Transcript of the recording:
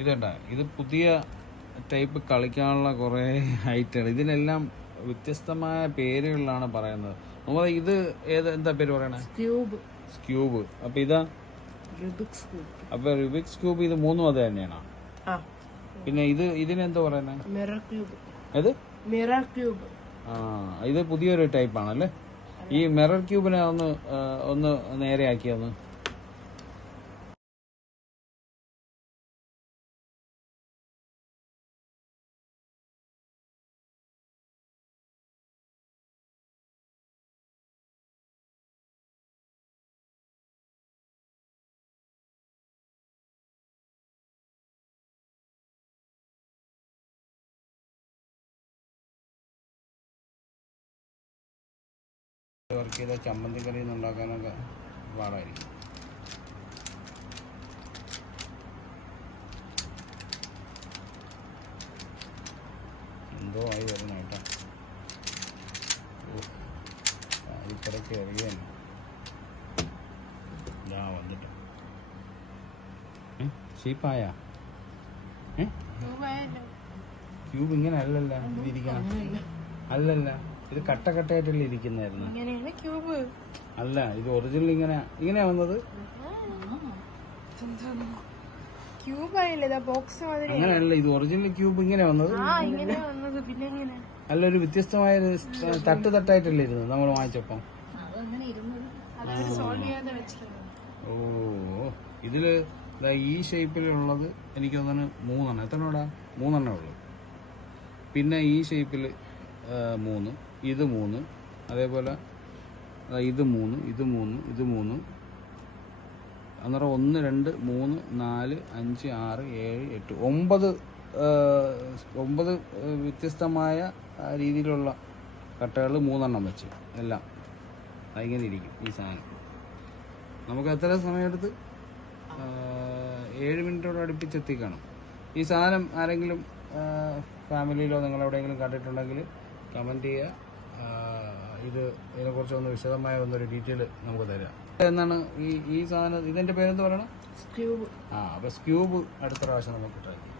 ഇതുണ്ട, ഇത് പുതിയ ടൈപ്പ് കളിക്കാനുള്ള കുറേ ഐറ്റങ്ങൾ. ഇതിനെല്ലാം വ്യത്യസ്തമായ പേരുകളിലാണ് പറയുന്നത്. നമ്മൾ ഇത് എന്താ പേര് പറയണേ? സ്ക്യൂബ്. അപ്പൊ ഇതാ അപ്പൊ റുബിക്സ് ക്യൂബ്. ഇത് മൂന്നും അത് തന്നെയാണോ? പിന്നെ ഇതിനെന്താ പറയുന്നത്? Mirror cube. ഇത് പുതിയൊരു ടൈപ്പ് ആണല്ലേ? ഈ മിറർ ക്യൂബിനെ ഒന്ന് നേരെയാക്കിയൊന്ന്. വർക്ക് ചെയ്ത ചമ്മന്തിക്കറി ഉണ്ടാക്കാനൊക്കെ പാടായിരിക്കും. എന്തോ ആയി വരുന്ന കേട്ടോ. ഇത്രയ്ക്ക് എറിയാൻ ഇതാ വന്നിട്ട് ഷീപ്പായ ക്യൂബ് ഇങ്ങനെ അല്ലല്ല ഇരിക്കണം. അല്ലല്ല, ഇത് കട്ടക്കട്ടയായിട്ടല്ലേ ഇരിക്കുന്നായിരുന്നു. അല്ല, ഇത് ഒറിജിനൽ ഇങ്ങനെയാ വന്നത്. അങ്ങനെയല്ല, ഇത് ഒറിജിനൽ ക്യൂബ് ഇങ്ങനെ വന്നത്. അല്ല, ഒരു വ്യത്യസ്തമായ തട്ടായിട്ടല്ലേ ഇരുന്നത് നമ്മൾ വാങ്ങിച്ചപ്പം. ഓ, ഇതില് ഈ ഷേപ്പിലുള്ളത് എനിക്ക് തോന്നുന്നു 3 എണ്ണം. എത്രണ്ണോടാ? 3 എണ്ണേ ഉള്ളു. പിന്നെ ഈ ഷേപ്പിൽ 3, ഇത് 3, അതേപോലെ ഇത് 3, ഇത് 3, ഇത് 3. അന്നേരം 1, 2, 3, 4, 5, 6, 7, 8, 9 വ്യത്യസ്തമായ രീതിയിലുള്ള കട്ടകൾ 3 എണ്ണം വെച്ച് എല്ലാം ഇങ്ങനെ ഇരിക്കും. ഈ സാധനം നമുക്ക് എത്ര സമയമെടുത്ത്? 7 മിനിറ്റോട് അടുപ്പിച്ചെത്തിക്കണം. ഈ സാധനം ആരെങ്കിലും ഫാമിലിയിലോ നിങ്ങളെവിടെയെങ്കിലും കണ്ടിട്ടുണ്ടെങ്കിൽ കമൻറ്റ് ചെയ്യുക. ഇതിനെക്കുറിച്ച് ഒന്ന് വിശദമായ ഒന്നൊരു ഡീറ്റെയിൽ നമുക്ക് തരാം. എന്നാണ് ഈ സാധനം, ഇതിൻ്റെ പേരെന്ത് പറയണം? സ്ക്യൂബ്. അപ്പോൾ സ്ക്യൂബ് അടുത്ത പ്രാവശ്യം നമുക്ക് ട്രൈ ചെയ്യാം.